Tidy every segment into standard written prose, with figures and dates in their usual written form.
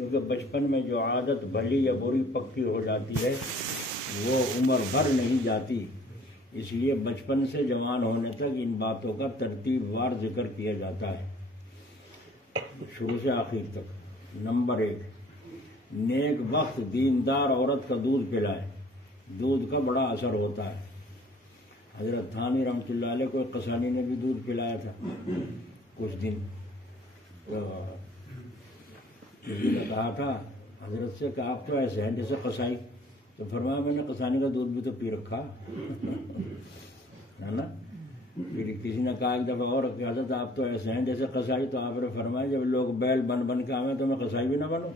کیونکہ بچپن میں جو عادت بھلی یا بری پکی ہو جاتی ہے وہ عمر بھر نہیں جاتی، اس لیے بچپن سے جوان ہونے تک ان باتوں کا ترتیب وار ذکر کیا جاتا ہے شروع سے آخر تک۔ نمبر 1، نیک وقت دیندار عورت کا دودھ پلائے، دودھ کا بڑا اثر ہوتا ہے۔ حضرت تھانوی رحمۃ اللہ علیہ کو ایک قسانی نے بھی دودھ پلایا تھا کچھ دن، کسی نے کہا تھا حضرت سے کہ آپ تو ایسے ہیں جیسے قصائی، تو فرمایا میں نے قصانی کا دودھ بھی تو پی رکھا ہے نا۔ پھر کسی نے کہا ایک دفعہ اور کہ حضرت آپ تو ایسے ہیں جیسے قصائی، تو آپ نے فرمایا جب لوگ بیل بن بن کے آئے تو میں قصائی بھی نہ بنوں،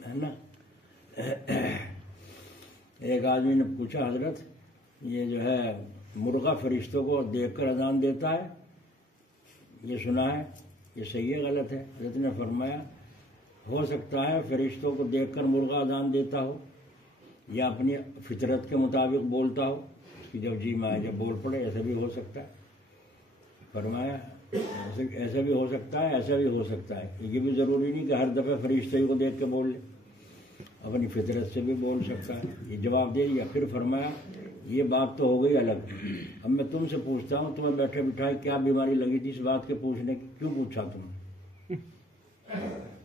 ہے نا۔ ایک آدمی نے پوچھا حضرت یہ جو ہے مرغہ فرشتوں کو دیکھ کر اذان دیتا ہے، یہ سنا ہے، یہ صحیح ہے غلط ہے؟ حضرت نے فرمایا ہو سکتا ہے فرشتوں کو دیکھ کر مرغہ اذان دیتا ہو، یا اپنی فطرت کے مطابق بولتا ہو کہ جب جی میں آئے جب بول پڑے، ایسا بھی ہو سکتا ہے۔ فرمایا ایسا بھی ہو سکتا ہے، ایسا بھی ہو سکتا ہے، یہ بھی ضروری نہیں کہ ہر دفعہ فرشتے کو دیکھ کے بول لے، اپنی فطرت سے بھی بول سکتا ہے۔ یہ جواب دے دیا۔ پھر فرمایا یہ بات تو ہو گئی الگ، اب میں تم سے پوچھتا ہوں تمہیں بیٹھے بٹھائے کیا بیماری لگی تھی اس بات کے پوچھنے کی؟ کیوں پوچھا تم؟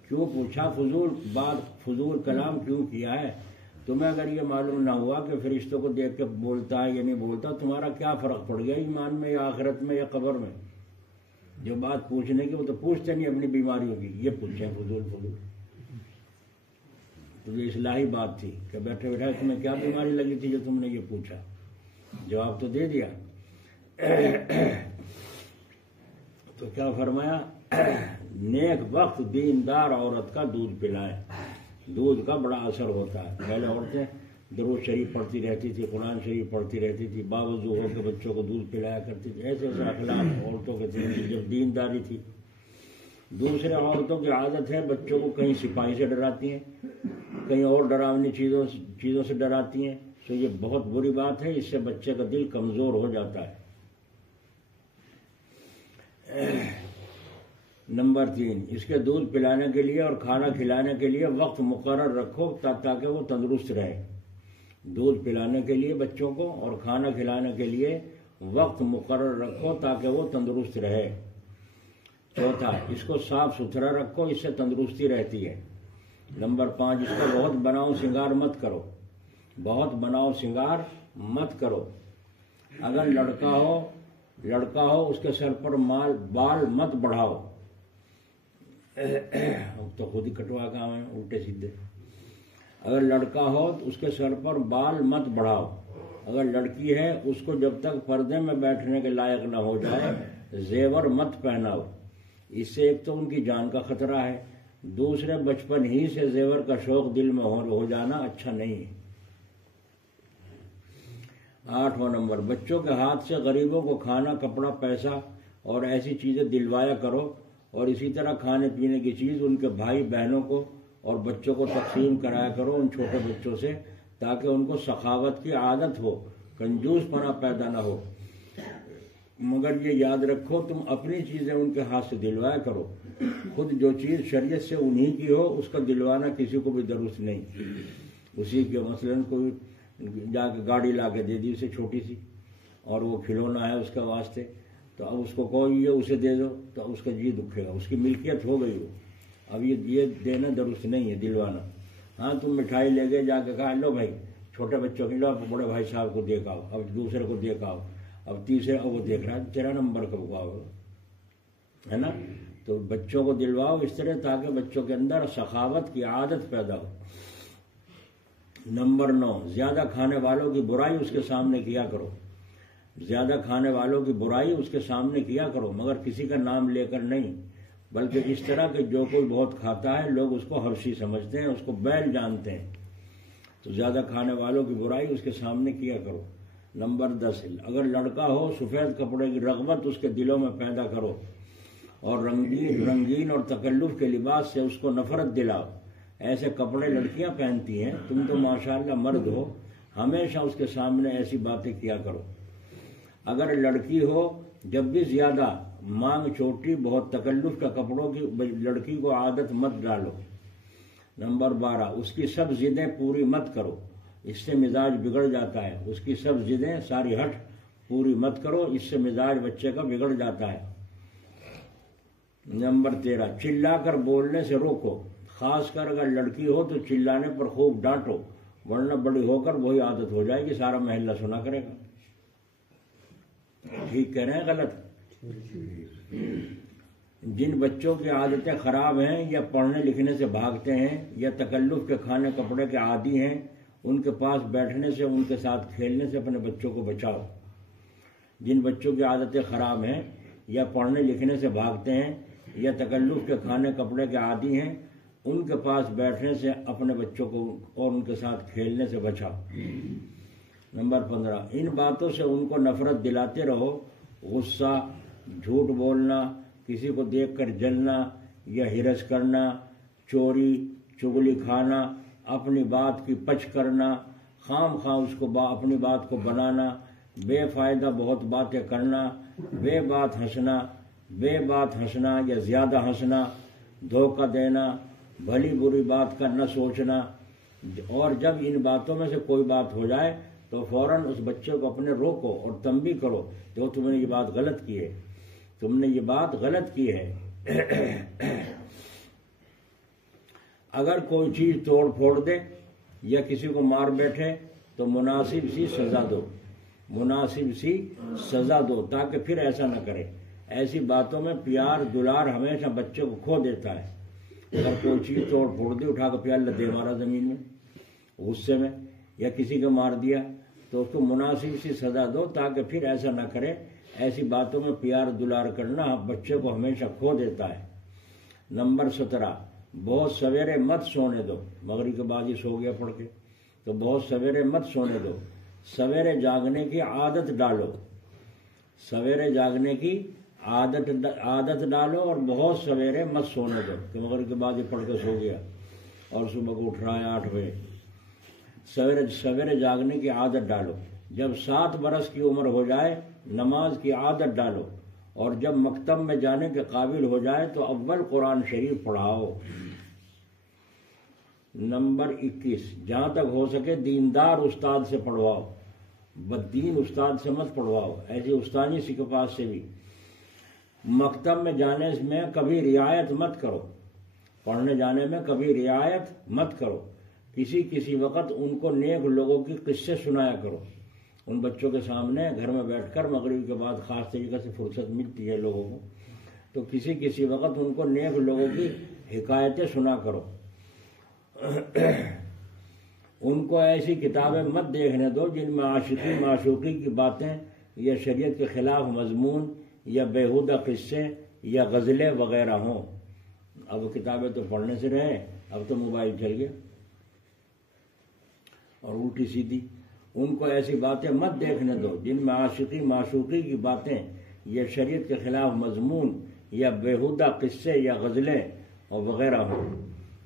کیوں پوچھا؟ فضول بات، فضول کلام کیوں کیا ہے؟ تمہیں اگر یہ معلوم نہ ہوا کہ فرشتوں کو دیکھ کے بولتا ہے یا نہیں بولتا، تمہارا کیا فرق پڑ گیا ایمان میں یا آخرت میں یا قبر میں؟ جو بات پوچھنے کی وہ تو پوچھتے نہیں اپنی بیماریوں کی، یہ پوچھیں فضول فضول۔ تو یہ اصلاحی بات تھی کہ بیٹھے بیٹھے تمہیں کیا بیماری لگی تھی جو تم نے یہ پوچھا، جواب تو دے دیا۔ تو کیا فرمایا؟ نیک وقت دیندار عورت کا دودھ پلائیں، دودھ کا بڑا اثر ہوتا ہے۔ پہلے عورتیں درود شریف پڑھتی رہتی تھی، قرآن شریف پڑھتی رہتی تھی، باوضو ہو کے بچوں کو دودھ پلایا کرتی تھی، ایسے ایسے اخلاق عورتوں کے تھے جب دینداری تھی۔ دوسرے عورتوں کی عادت ہے بچوں کو کہیں سپاہی سے ڈراتی ہیں، کہیں اور ڈراؤنی چیزوں سے ڈراتی ہیں، تو یہ بہت بری بات ہے، اس سے بچے کا دل کمزور ہو جاتا ہے۔ نمبر 3، اس کے دودھ پلانے کے لیے اور کھانا کھلانے کے لیے وقت مقرر رکھو تاکہ وہ تندرست رہے۔ دودھ پلانے کے لیے بچوں کو اور کھانا کھلانے کے لیے وقت مقرر رکھو تاکہ وہ تندرست رہے۔ چوتھا، اس کو صاف ستھرا رکھو، اس سے تندرستی رہتی ہے۔ نمبر 5، اس کا بہت بناؤ سنگار مت کرو، بہت بناؤ سنگار مت کرو۔ اگر لڑکا ہو اس کے سر پر بال مت بڑھاؤ، تو خود ہی کٹوا کے آئے الٹے سیدھے۔ اگر لڑکا ہو تو اس کے سر پر بال مت بڑھاؤ، اگر لڑکی ہے اس کو جب تک پردے میں بیٹھنے کے لائق نہ ہو جائے زیور مت پہناؤ، اس سے ایک تو ان کی جان کا خطرہ ہے، دوسرے بچپن ہی سے زیور کا شوق دل میں ہو جانا اچھا نہیں ہے۔ 8واں نمبر، بچوں کے ہاتھ سے غریبوں کو کھانا، کپڑا، پیسہ اور ایسی چیزیں دلوایا کرو، اور اسی طرح کھانے پینے کی چیز ان کے بھائی بہنوں کو اور بچوں کو تقسیم کرایا کرو ان چھوٹے بچوں سے، تاکہ ان کو سخاوت کی عادت ہو، کنجوس پنا پیدا نہ ہو۔ مگر یہ یاد رکھو تم اپنی چیزیں ان کے ہاتھ سے دلوایا کرو، خود جو چیز شریعت سے انہی کی ہو اس کا دلوانا کسی کو بھی درست نہیں۔ اسی کے مثلاً کوئی جا کے گاڑی لا کے دے دی اسے چھوٹی سی، اور وہ کھلونا ہے اس کے واسطے، تو اب اس کو کوئی یہ اسے دے دو تو اس کا جی دکھے گا، اس کی ملکیت ہو گئی ہو، اب یہ دینا درست نہیں ہے دلوانا۔ ہاں تم مٹھائی لے گئے، جا کے کہا لو بھائی چھوٹے بچوں کی، لو بڑے بھائی صاحب کو دیکھ آؤ، اب دوسرے کو دیکھ آؤ، اب تیسرے کو وہ دیکھ رہا ہے، تیرا نمبر کب آؤ، ہے نا۔ تو بچوں کو دلواؤ اس طرح تاکہ بچوں کے اندر سخاوت کی عادت پیدا ہو۔ نمبر 9، زیادہ کھانے والوں کی برائی اس کے سامنے کیا کرو، زیادہ کھانے والوں کی برائی اس کے سامنے کیا کرو، مگر کسی کا نام لے کر نہیں، بلکہ اس طرح کہ جو کوئی بہت کھاتا ہے لوگ اس کو حبشی سمجھتے ہیں، اس کو بیل جانتے ہیں، تو زیادہ کھانے والوں کی برائی اس کے سامنے کیا کرو۔ نمبر 10، اگر لڑکا ہو سفید کپڑے کی رغبت اس کے دلوں میں پیدا کرو، اور رنگین اور تکلف کے لباس سے اس کو نفرت دلاؤ۔ ایسے کپڑے لڑکیاں پہنتی ہیں، تم تو ماشاءاللہ مرد ہو، ہمیشہ اس کے سامنے ایسی باتیں کیا کرو۔ اگر لڑکی ہو جب بھی زیادہ مانگ چھوٹی بہت تکلف کا کپڑوں کی لڑکی کو عادت مت ڈالو۔ نمبر 12 اس کی سب ضدیں پوری مت کرو، اس سے مزاج بگڑ جاتا ہے۔ اس کی سب ضدیں ساری ہٹ پوری مت کرو، اس سے مزاج بچے کا بگڑ جاتا ہے۔ نمبر 13 چلا کر بولنے سے روکو، خاص کر اگر لڑکی ہو تو چلانے پر خوب ڈانٹو، ورنہ بڑی ہو کر وہی عادت ہو جائے گی، سارا محلہ سنا کرے گا۔ ٹھیک کہہ رہے ہیں غلط؟ جن بچوں کی عادتیں خراب ہیں یا پڑھنے لکھنے سے بھاگتے ہیں یا تکلف کے کھانے کپڑے کے عادی ہیں، ان کے پاس بیٹھنے سے ان کے ساتھ کھیلنے سے اپنے بچوں کو بچاؤ۔ جن بچوں کی عادتیں خراب ہیں یا پڑھنے لکھنے سے بھاگتے ہیں یا تکلف کے کھانے کپڑے کے عادی ہیں، ان کے پاس بیٹھنے سے اپنے بچوں کو اور ان کے ساتھ کھیلنے سے بچاؤ۔ نمبر 15 ان باتوں سے ان کو نفرت دلاتے رہو، غصہ، جھوٹ بولنا، کسی کو دیکھ کر جلنا یا ہرس کرنا، چوری چغلی کھانا، اپنی بات کی پچ کرنا، خام خواہ اس کو اپنی بات کو بنانا، بے فائدہ بہت باتیں کرنا، بے بات ہنسنا یا زیادہ ہنسنا، دھوکہ دینا، بھلی بری بات کا نہ سوچنا۔ اور جب ان باتوں میں سے کوئی بات ہو جائے تو فوراً اس بچے کو اپنے روکو اور تنبیہ کرو کہ تم نے یہ بات غلط کی ہے، تم نے یہ بات غلط کی ہے۔ اگر کوئی چیز توڑ پھوڑ دے یا کسی کو مار بیٹھے تو مناسب سی سزا دو تاکہ پھر ایسا نہ کرے۔ ایسی باتوں میں پیار دلار ہمیشہ بچے کو کھو دیتا ہے۔ اگر کوئی چیز توڑ پھوڑ دی، اٹھا کر پیار دے مارا زمین میں غصے میں، یا کسی کو مار دیا، تو اس کو مناسب سی سزا دو تاکہ پھر ایسا نہ کرے۔ ایسی باتوں میں پیار دلار کرنا بچے کو ہمیشہ کھو دیتا ہے۔ نمبر 17 بہت سویرے مت سونے دو، مغرب کے بعد ہی سو گیا پڑھ کے، تو بہت سویرے مت سونے دو، سویرے جاگنے کی عادت ڈالو، سویرے جاگنے کی عادت ڈالو اور بہت سویرے مت سونے دو کہ مغرب کے بعد ہی پڑھ کے سو گیا اور صبح کو اٹھ رہا ہے 8 بجے۔ سویرے جاگنے کی عادت ڈالو۔ جب 7 برس کی عمر ہو جائے نماز کی عادت ڈالو، اور جب مکتب میں جانے کے قابل ہو جائے تو اول قرآن شریف پڑھاؤ۔ نمبر 21 جہاں تک ہو سکے دیندار استاد سے پڑھواؤ، بددین استاد سے مت پڑھواؤ، ایسی استانی سی کے پاس سے بھی۔ مکتب میں جانے میں کبھی رعایت مت کرو، پڑھنے جانے میں کبھی رعایت مت کرو۔ کسی وقت ان کو نیک لوگوں کی قصے سنایا کرو۔ ان بچوں کے سامنے گھر میں بیٹھ کر مغرب کے بعد خاص طریقے سے فرصت ملتی ہے لوگوں کو، تو کسی وقت ان کو نیک لوگوں کی حکایتیں سنا کرو۔ ان کو ایسی کتابیں مت دیکھنے دو جن میں عاشقی معشوقی کی باتیں یا شریعت کے خلاف مضمون یا بیہودہ قصے یا غزلیں وغیرہ ہوں۔ اب کتابیں تو پڑھنے سے رہے، اب تو موبائل چل گیا اور الٹی سیدھی۔ ان کو ایسی باتیں مت دیکھنے دو جن میں عاشقی معشوقی کی باتیں یا شریعت کے خلاف مضمون یا بیہودہ قصے یا غزلیں اور وغیرہ ہوں۔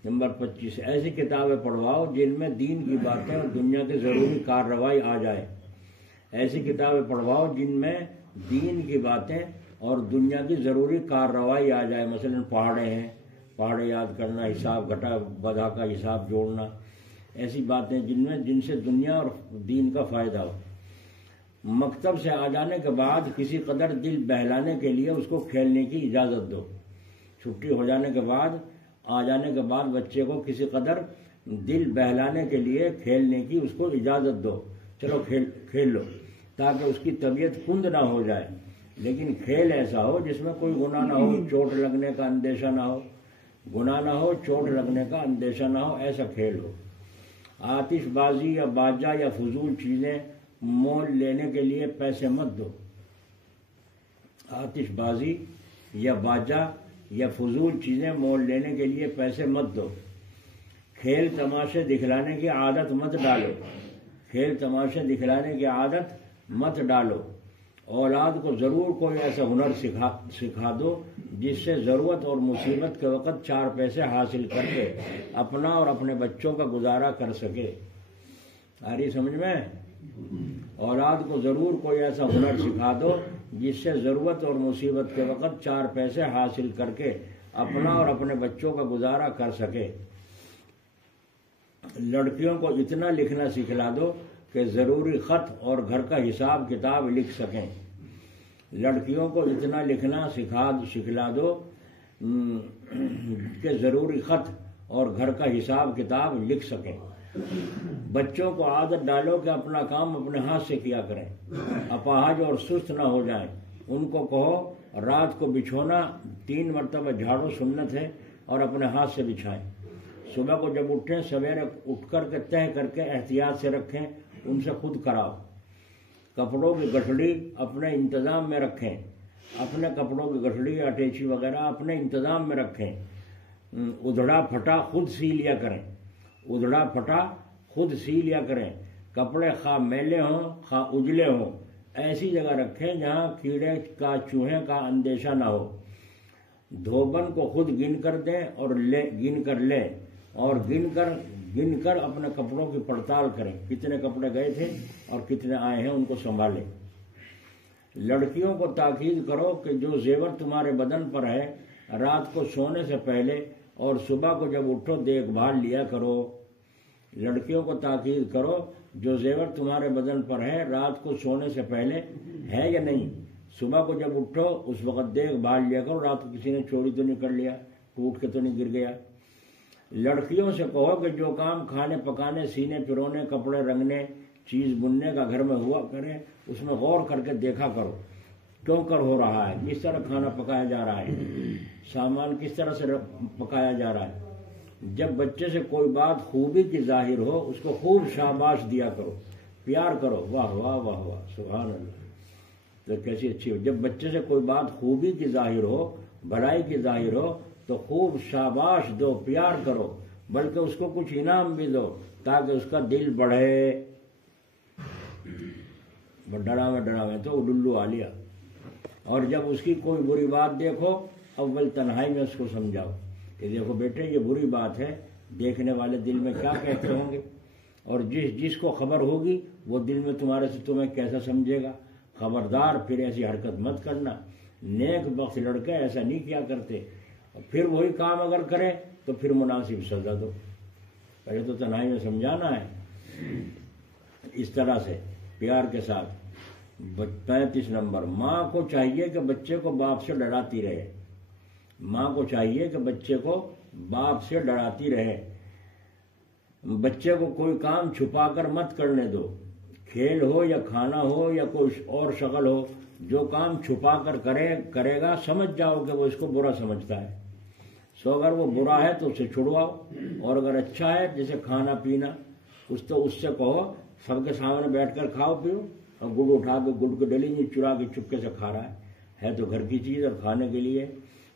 نمبر 25 ایسی کتابیں پڑھواؤ جن میں دین کی باتیں اور دنیا کی ضروری کارروائی آ جائے۔ ایسی کتابیں پڑھواؤ جن میں دین کی باتیں اور دنیا کی ضروری کارروائی آ جائے، مثلا پہاڑے یاد کرنا، حساب گھٹا بدھا کا حساب جوڑنا، ایسی باتیں جن سے دنیا اور دین کا فائدہ ہو۔ مکتب سے آ جانے کے بعد کسی قدر دل بہلانے کے لیے اس کو کھیلنے کی اجازت دو۔ چھٹی ہو جانے کے بعد آ جانے کے بعد بچے کو کسی قدر دل بہلانے کے لیے کھیلنے کی اس کو اجازت دو، چلو کھیل لو، تاکہ اس کی طبیعت کند نہ ہو جائے، لیکن کھیل ایسا ہو جس میں کوئی گناہ نہ ہو، چوٹ لگنے کا اندیشہ نہ ہو، گناہ نہ ہو، چوٹ لگنے کا اندیشہ نہ ہو، ایسا کھیل ہو۔ آتش بازی یا باجا یا فضول چیزیں مول لینے کے لیے پیسے مت دو۔ آتش بازی یا باجا یا فضول چیزیں مول لینے کے لیے پیسے مت دو۔ کھیل تماشے دکھلانے کی عادت مت ڈالو، کھیل تماشے دکھلانے کی عادت مت ڈالو۔ اولاد کو ضرور کوئی ایسا ہنر سکھا دو جس سے ضرورت اور مصیبت کے وقت 4 پیسے حاصل کر کے اپنا اور اپنے بچوں کا گزارا کر سکے۔ آ رہی سمجھ میں؟ اولاد کو ضرور کوئی ایسا ہنر سکھا دو جس سے ضرورت اور مصیبت کے وقت 4 پیسے حاصل کر کے اپنا اور اپنے بچوں کا گزارا کر سکے۔ لڑکیوں کو اتنا لکھنا سکھلا دو کہ ضروری خط اور گھر کا حساب کتاب لکھ سکیں۔ لڑکیوں کو اتنا لکھنا سکھلا دو کہ ضروری خط اور گھر کا حساب کتاب لکھ سکیں۔ بچوں کو عادت ڈالو کہ اپنا کام اپنے ہاتھ سے کیا کریں، اپاہج اور سست نہ ہو جائیں۔ ان کو کہو رات کو بچھونا 3 مرتبہ جھاڑو سنت ہے اور اپنے ہاتھ سے بچھائیں۔ صبح کو جب اٹھیں سویرے اٹھ کر کے تہہ کر کے احتیاط سے رکھیں، ان سے خود کراؤ۔ کپڑوں کی گٹھڑی اپنے انتظام میں رکھیں، اپنے کپڑوں کی گٹھڑی اٹیچی وغیرہ اپنے انتظام میں رکھیں۔ ادھڑا پھٹا خود سی لیا کریں، ادھڑا پھٹا خود سی لیا کریں۔ کپڑے خواہ میلے ہوں خواہ اجلے ہوں ایسی جگہ رکھیں جہاں کیڑے کا چوہے کا اندیشہ نہ ہو۔ دھوبن کو خود گن کر دیں اور گن کر لیں، اور گن کر اپنے کپڑوں کی پڑتال کریں، کتنے کپڑے گئے تھے اور کتنے آئے ہیں ان کو سنبھالیں۔ لڑکیوں کو تاکید کرو کہ جو زیور تمہارے بدن پر ہے رات کو سونے سے پہلے اور صبح کو جب اٹھو دیکھ بھال لیا کرو۔ لڑکیوں کو تاکید کرو جو زیور تمہارے بدن پر ہے رات کو سونے سے پہلے ہے یا نہیں، صبح کو جب اٹھو اس وقت دیکھ بھال لیا کرو، رات کو کسی نے چوری تو نہیں کر لیا، ٹوٹ کے تو نہیں گر گیا۔ لڑکیوں سے کہو کہ جو کام کھانے پکانے سینے پرونے کپڑے رنگنے چیز بننے کا گھر میں ہوا کرے اس میں غور کر کے دیکھا کرو کیوں کر ہو رہا ہے، کس طرح کھانا پکایا جا رہا ہے، سامان کس طرح سے پکایا جا رہا ہے۔ جب بچے سے کوئی بات خوبی کی ظاہر ہو اس کو خوب شاباش دیا کرو، پیار کرو، واہ واہ واہ واہ سبحان اللہ، تو کیسی اچھی ہو۔ جب بچے سے کوئی بات خوبی کی ظاہر ہو بھلائی کی ظاہر ہو تو خوب شاباش دو، پیار کرو، بلکہ اس کو کچھ انعام بھی دو تاکہ اس کا دل بڑھے۔ ڈراویں تو ڈلو آ لیا۔ اور جب اس کی کوئی بری بات دیکھو اول تنہائی میں اس کو سمجھاؤ کہ دیکھو بیٹے یہ بری بات ہے، دیکھنے والے دل میں کیا کہتے ہوں گے، اور جس کو خبر ہوگی وہ دل میں تمہارے سے تمہیں کیسا سمجھے گا۔ خبردار پھر ایسی حرکت مت کرنا، نیک بخت لڑکے ایسا نہیں کیا کرتے، پھر وہی کام اگر کرے تو پھر مناسب سزا دو، پہلے تو تنہائی میں سمجھانا ہے۔ اس طرح سے پیار کے ساتھ۔ 35 نمبر، ماں کو چاہیے کہ بچے کو باپ سے ڈراتی رہے۔ ماں کو چاہیے کہ بچے کو باپ سے ڈراتی رہے۔ بچے کو کوئی کام چھپا کر مت کرنے دو، کھیل ہو یا کھانا ہو یا کوئی اور شغل ہو، جو کام چھپا کر کرے گا سمجھ جاؤ کہ وہ اس کو برا سمجھتا ہے۔ سو اگر وہ برا ہے تو اسے چھڑواؤ، اور اگر اچھا ہے جیسے کھانا پینا تو اس سے کہو سب کے سامنے بیٹھ کر کھاؤ پیو، اور گڑ اٹھا کے گڑ کی ڈلی میں چرا کے چپکے سے کھا رہا ہے تو گھر کی چیز اور کھانے کے لیے،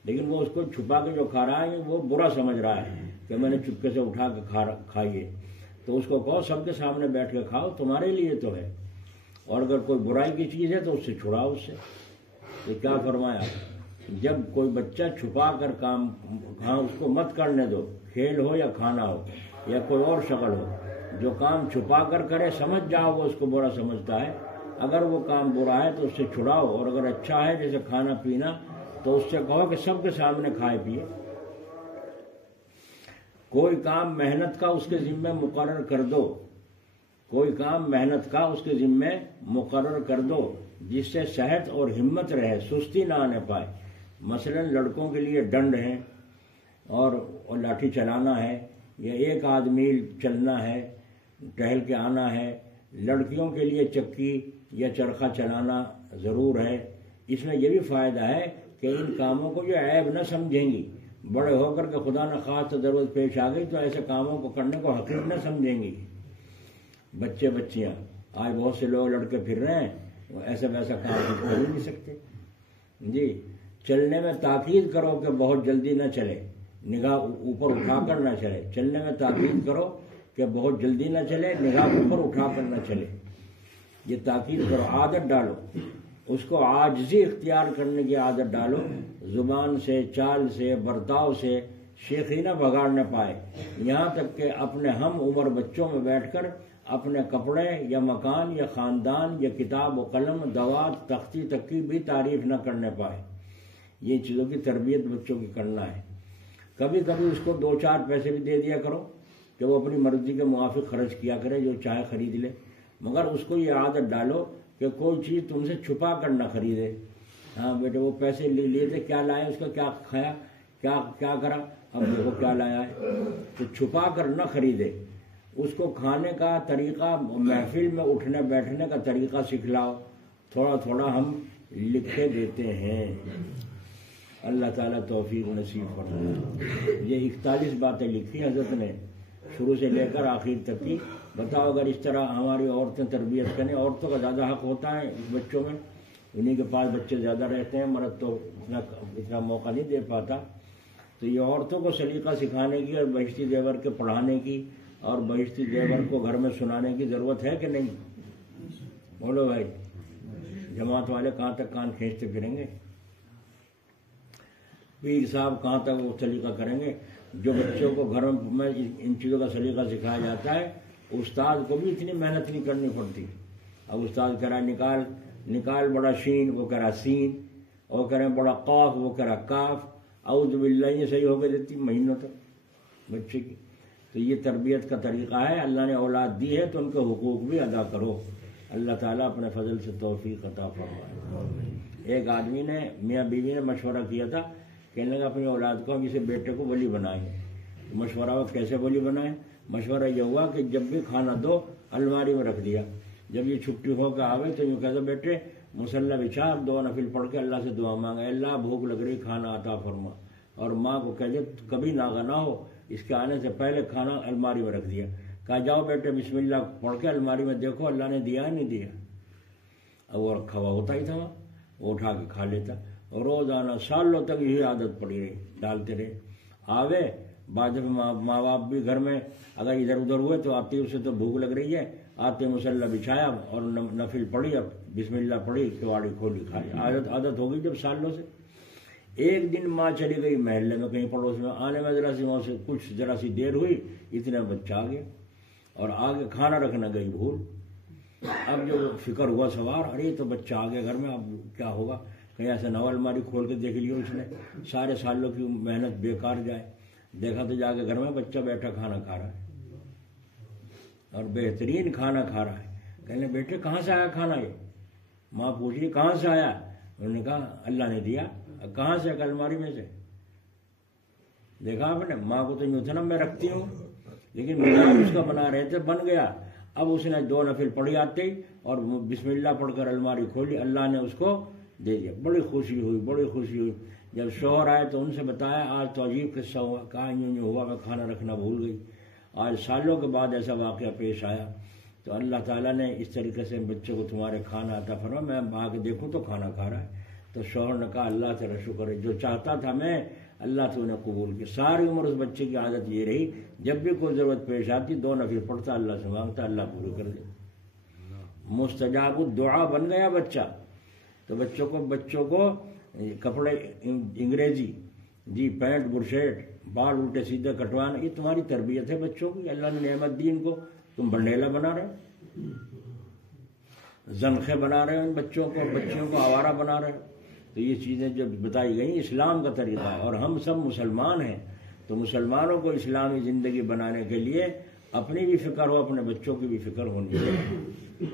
لیکن وہ اس کو چھپا کے جو کھا رہا ہے وہ برا سمجھ رہا ہے کہ میں نے چپکے سے اٹھا کے کھائیے، تو اس کو کہو سب کے سامنے بیٹھ کے کھاؤ، تمہارے لیے تو ہے، اور اگر کوئی برائی کی چیز ہے تو اس سے چھڑاؤ اس سے۔ یہ کیا فرمایا، جب کوئی بچہ چھپا کر کام اس کو مت کرنے دو، کھیل ہو یا کھانا ہو یا کوئی اور شغل ہو، جو کام چھپا کر کرے سمجھ جاؤ وہ اس کو برا سمجھتا ہے، اگر وہ کام برا ہے تو اس سے چھڑاؤ، اور اگر اچھا ہے جیسے کھانا پینا تو اس سے کہو کہ سب کے سامنے کھائے پیے۔ کوئی کام محنت کا اس کے ذمہ مقرر کر دو، کوئی کام محنت کا اس کے ذمہ مقرر کر دو جس سے صحت اور ہمت رہے، سستی نہ آنے پائے۔ مثلا لڑکوں کے لیے ڈنڈ ہے اور لاٹھی چلانا ہے، یا 1 آدھ میل چلنا ہے، ٹہل کے آنا ہے۔ لڑکیوں کے لیے چکی یا چرخہ چلانا ضرور ہے۔ اس میں یہ بھی فائدہ ہے کہ ان کاموں کو جو عیب نہ سمجھیں گی، بڑے ہو کر کے خدا نخواستہ ضرورت پیش آ گئی تو ایسے کاموں کو کرنے کو حقیر نہ سمجھیں گی۔ بچے بچیاں آج بہت سے لوگ لڑکے پھر رہے ہیں، وہ ایسا ویسا کام کر ہی نہیں سکتے جی۔ چلنے میں تاکید کرو کہ بہت جلدی نہ چلے، نگاہ اوپر اٹھا کر نہ چلے۔ چلنے میں تاکید کرو کہ بہت جلدی نہ چلے، نگاہ اوپر اٹھا کر نہ چلے، یہ تاکید کرو۔ عادت ڈالو اس کو، عاجزی اختیار کرنے کی عادت ڈالو، زبان سے چال سے برتاؤ سے شیخی نہ بگاڑ نہ پائے، یہاں تک کہ اپنے ہم عمر بچوں میں بیٹھ کر اپنے کپڑے یا مکان یا خاندان یا کتاب و قلم دوات تختی تک کی بھی تعریف نہ کرنے پائے. یہ چیزوں کی تربیت بچوں کی کرنا ہے. کبھی کبھی اس کو 2-4 پیسے بھی دے دیا کرو کہ وہ اپنی مرضی کے موافق خرچ کیا کرے، جو چاہے خرید لے، مگر اس کو یہ عادت ڈالو کہ کوئی چیز تم سے چھپا کر نہ خریدے. ہاں بیٹے وہ پیسے لے لیے تھے، کیا لائے، اس کا کیا کھایا، کیا کرا، اب دیکھو کیا لایا ہے. تو چھپا کر نہ خریدے. اس کو کھانے کا طریقہ، محفل میں اٹھنے بیٹھنے کا طریقہ سکھلاؤ. تھوڑا تھوڑا ہم لکھے دیتے ہیں. اللہ تعالیٰ توفیق نصیب فرمائے. یہ 41 باتیں لکھی حضرت نے شروع سے لے کر آخر تک کی. بتاؤ اگر اس طرح ہماری عورتیں تربیت کریں، عورتوں کا زیادہ حق ہوتا ہے اس بچوں میں، انہیں کے پاس بچے زیادہ رہتے ہیں، مرد تو اتنا موقع نہیں دے پاتا. تو یہ عورتوں کو سلیقہ سکھانے کی اور بہشتی زیور کے پڑھانے کی اور بہشتی زیور کو گھر میں سنانے کی ضرورت ہے کہ نہیں؟ بولو بھائی. جماعت والے کہاں تک کان کھینچتے پھریں گے؟ پیر صاحب کہاں تک وہ سلیقہ کریں گے؟ جو بچوں کو گھر میں ان چیزوں کا سلیقہ سکھایا جاتا ہے، استاد کو بھی اتنی محنت نہیں کرنی پڑتی. اب استاد کہہ رہا نکال بڑا شین، وہ کہہ رہا سین، اور کہہ رہے بڑا قاف، وہ کہہ رہا کاف. اعوذ باللہ یہ صحیح ہو گئی دیتی مہینوں تک بچے کی. تو یہ تربیت کا طریقہ ہے. اللہ نے اولاد دی ہے تو ان کے حقوق بھی ادا کرو. اللہ تعالیٰ اپنے فضل سے توفیق عطا فرمائے. ایک آدمی نے، میاں بیوی نے مشورہ کیا تھا، کہنے لگا اپنی اولاد کو ہم اسے بیٹے کو ولی بنائیں. مشورہ ہوا کیسے ولی بنائیں؟ مشورہ یہ ہوا کہ جب بھی کھانا دو الماری میں رکھ دیا. جب یہ چھٹی ہو کے آوے تو یوں کہتا بیٹے مصلی بچھا، 2 نفل پڑھ کے اللہ سے دعا مانگا، اللہ بھوک لگ رہی کھانا عطا فرما. اور ماں کو کہہ دے کبھی ناغہ نہ ہو، اس کے آنے سے پہلے کھانا الماری میں رکھ دیا. کہا جاؤ بیٹے بسم اللہ پڑھ کے الماری میں دیکھو اللہ نے دیا نہیں دیا. اب وہ رکھا ہوا ہوتا ہی تھا، وہ اٹھا کے کھا لیتا. اور روزانہ سالوں تک یہی عادت پڑی رہی، ڈالتے رہے. آوے بعد میں ماں باپ بھی گھر میں اگر ادھر ادھر ہوئے تو آتے اسے تو بھوک لگ رہی ہے، آتے مصلی بچھایا اور نفل پڑھی، اب بسم اللہ پڑھی، کواڑی کھولی کھائی. عادت ہو گئی جب سالوں سے. ایک دن ماں چلی گئی محلے میں کہیں پڑوس میں، آنے میں ذرا سی وہاں سے کچھ ذرا سی دیر ہوئی، اتنا بچہ آ گیا اور آگے کھانا رکھنا گئی بھول. اب جو فکر ہوا سوار، ارے تو بچہ آ گیا گھر میں، اب کیا ہوگا؟ کہیں ایسا نہ الماری کھول کے دیکھ لیا اس نے، سارے سالوں کی محنت بیکار جائے. دیکھا تو جا کے گھر میں بچہ بیٹھا کھانا کھا رہا ہے اور بہترین کھانا کھا رہا ہے. کہنے بیٹے کہاں سے آیا کھانا؟ یہ ماں پوچھ رہی کہاں سے آیا؟ انہوں نے کہا اللہ نے دیا. کہاں سے؟ الماری میں سے. دیکھا آپ نے، ماں کو تو یوں تھا نا میں رکھتی ہوں، لیکن مزاج اس کا بنا رہے تھے، بن گیا. اب اس نے 2 نفل پڑھی آتے ہی اور بسم اللہ پڑھ کر الماری کھولی، اللہ نے اس کو دے دیا. بڑی خوشی ہوئی، بڑی خوشی ہوئی. جب شوہر آئے تو ان سے بتایا آج تو عجیب قصہ ہوا. کہا یوں ہوا میں کھانا رکھنا بھول گئی. آج سالوں کے بعد ایسا واقعہ پیش آیا. تو اللہ تعالیٰ نے اس طریقے سے بچوں کو تمہارے کھانا عطا فرما. میں آ کے دیکھوں تو کھانا کھا رہا ہے. تو شوہر نے کہا اللہ تیرا شکر ہے، جو چاہتا تھا میں اللہ تو نے قبول کی. ساری عمر اس بچے کی عادت یہ رہی، جب بھی کوئی ضرورت پیش آتی 2 نفل پڑھتا، اللہ سے مانگتا، اللہ پوری کر دے. مستجاب الدعا بن گیا بچہ. تو بچوں کو کپڑے انگریزی جی، پینٹ برشیٹ، بال الٹے سیدھے کٹوانا، یہ تمہاری تربیت ہے بچوں کی. اللہ نے نعمت دی ان کو، تم بنڈیلا بنا رہے، زنخے بنا رہے ہو ان بچوں کو، بچیوں کو آوارہ بنا رہے ہو. تو یہ چیزیں جو بتائی گئی اسلام کا طریقہ ہے. اور ہم سب مسلمان ہیں، تو مسلمانوں کو اسلامی زندگی بنانے کے لیے اپنی بھی فکر ہو، اپنے بچوں کی بھی فکر ہونی چاہیے.